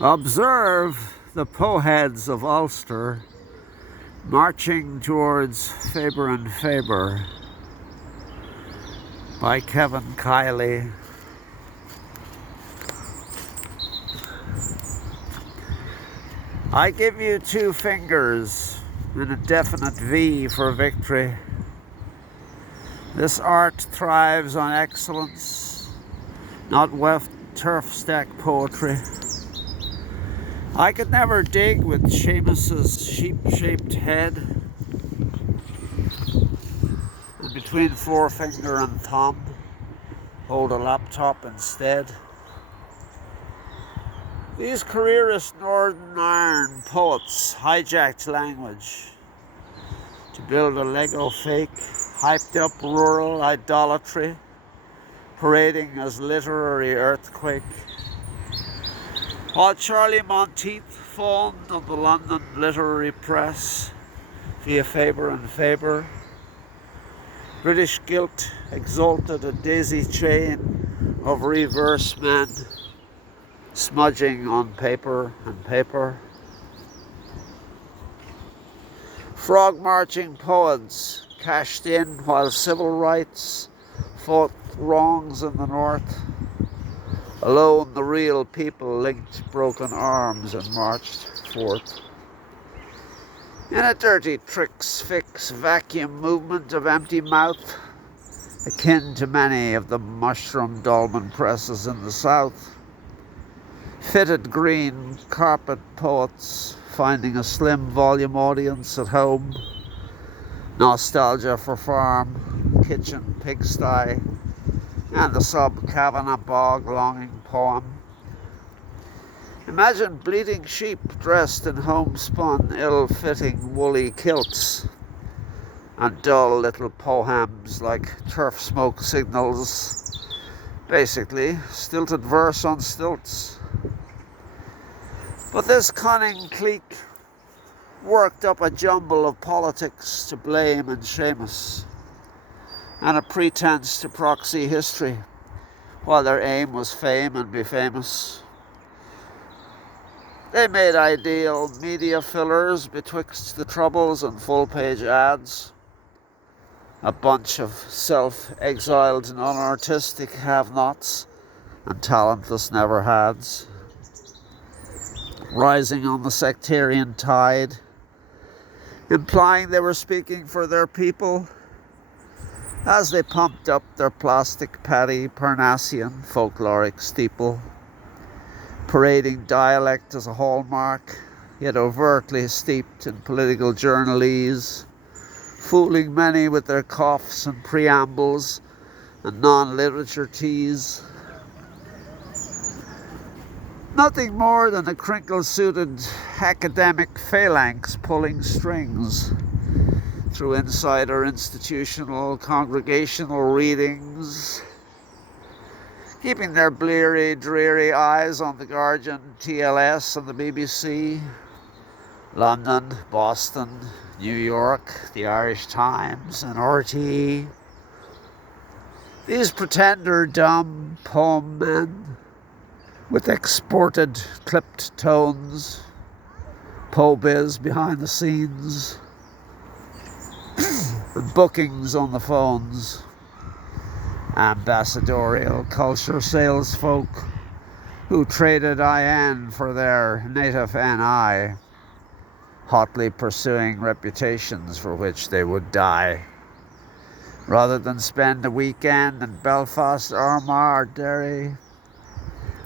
Observe the Poe-Heads of Ulster marching towards Faber Faber by Kevin Kiely. I give you 2 fingers and a definite V for victory. This art thrives on excellence, not weft turf stack poetry. I could never dig with Seamus's sheep-shaped head, and between forefinger and thumb, hold a laptop instead. These careerist Norn Iron poets hijacked language to build a Lego fake, hyped up rural idolatry, parading as literary earthquake. While Charlie Monteith fawned on the London literary press via Faber Faber, British guilt exalted a daisy chain of reverse men, smudging on paper and paper. Frog-marching poets cashed in while civil rights fought wrongs in the north. Alone the real people linked broken arms and marched forth. In a dirty tricks fix vacuum movement of empty mouth, akin to many of the mushroom dolmen presses in the south, fitted green carpet poets finding a slim volume audience at home, nostalgia for farm, kitchen, pigsty, and the sub-Kavanagh bog longing poem. Imagine bleating sheep dressed in homespun, ill-fitting woolly kilts, and dull little poems like turf smoke signals, basically stilted verse on stilts. But this cunning clique worked up a jumble of politics to blame and Seamus, and a pretense to proxy history, while their aim was fame and be famous. They made ideal media fillers betwixt the troubles and full-page ads, a bunch of self-exiled non-artistic have-nots and talentless never-hads, rising on the sectarian tide, implying they were speaking for their people as they pumped up their plastic patty Parnassian folkloric steeple, parading dialect as a hallmark, yet overtly steeped in political journalese, fooling many with their coughs and preambles and non-literature teas. Nothing more than a crinkle-suited academic phalanx pulling strings through insider institutional congregational readings, keeping their bleary, dreary eyes on the Guardian, TLS and the BBC, London, Boston, New York, the Irish Times and RTE. These pretender dumb poem men with exported clipped tones, po-biz behind the scenes, and bookings on the phones, ambassadorial culture sales folk who traded IN for their native NI, hotly pursuing reputations for which they would die, rather than spend a weekend in Belfast, Armagh, Derry,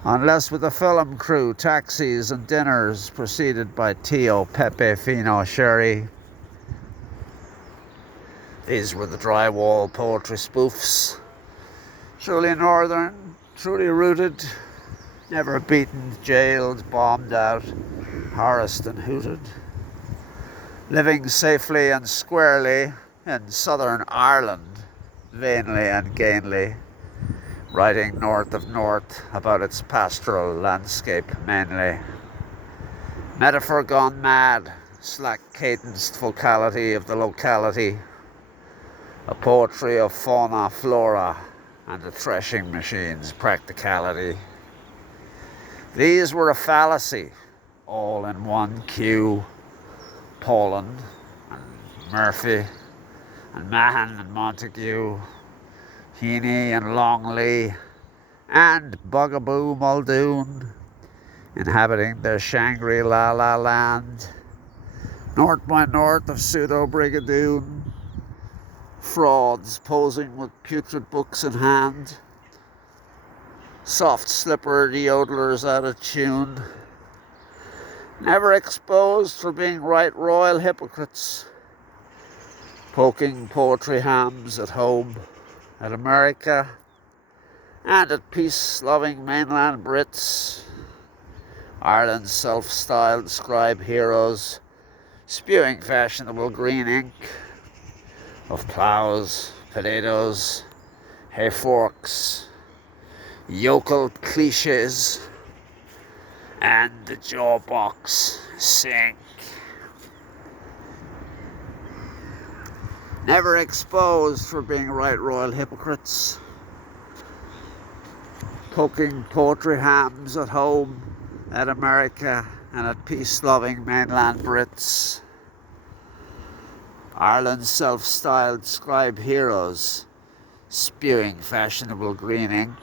unless with a film crew, taxis and dinners preceded by Tio, Pepe, Fino, Sherry. These were the drywall poetry spoofs, truly northern, truly rooted, never beaten, jailed, bombed out, harassed and hooted, living safely and squarely in southern Ireland, vainly and gainly, writing north of north about its pastoral landscape mainly. Metaphor gone mad, slack cadenced vocality of the locality, a poetry of fauna, flora, and the threshing machine's practicality. These were a fallacy, all in one queue. Poland and Murphy and Mahan and Montague, Heaney and Longley and Bugaboo Muldoon, inhabiting their Shangri-La land, north by north of Pseudo-Brigadoon, frauds posing with putrid books in hand, soft-slippered yodelers out of tune, never exposed for being right royal hypocrites, poking poetry hams at home, at America, and at peace-loving mainland Brits, Ireland's self-styled scribe heroes, spewing fashionable green ink of ploughs, potatoes, hay forks, yokel cliches, and the jawbox sink. Never exposed for being right royal hypocrites, poking poetry hams at home, at America, and at peace-loving mainland Brits. Ireland's self-styled scribe heroes, spewing fashionable green ink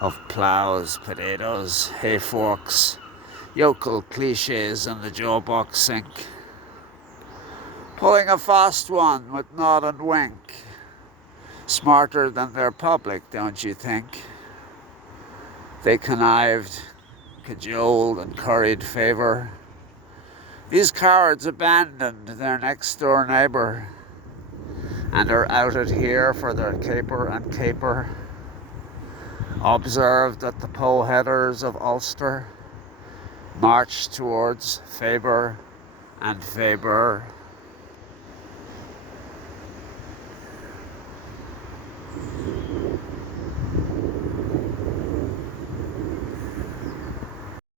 of ploughs, potatoes, hay forks, yokel cliches, and the jawbox sink. Pulling a fast one with nod and wink. Smarter than their public, don't you think? They connived, cajoled, and curried favour. These cowards abandoned their next-door neighbour and are outed here for their caper and caper. Observed that the Poe-Heads of Ulster marched towards Faber and Faber.